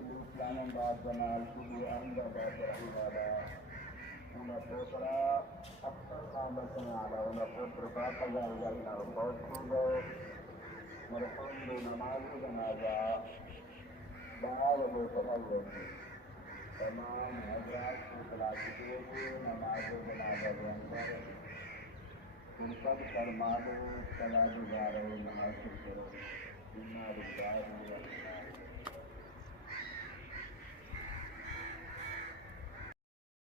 इस्लामाबाद बनाल पूरी अहमदाबाद रहने वाला उनका पोतरा अक्सर काम बचने वाला उनका पुत्र 5000 जाना बहुत खूब मरहूम भी नमाज जनाजा 12 बजे पढ़ाई होगी तमाम हजरात की तलाशी की नमाज जनाजा के अंदर उन सब फरमा दो सला गुजारो नमाज करो जिन्ना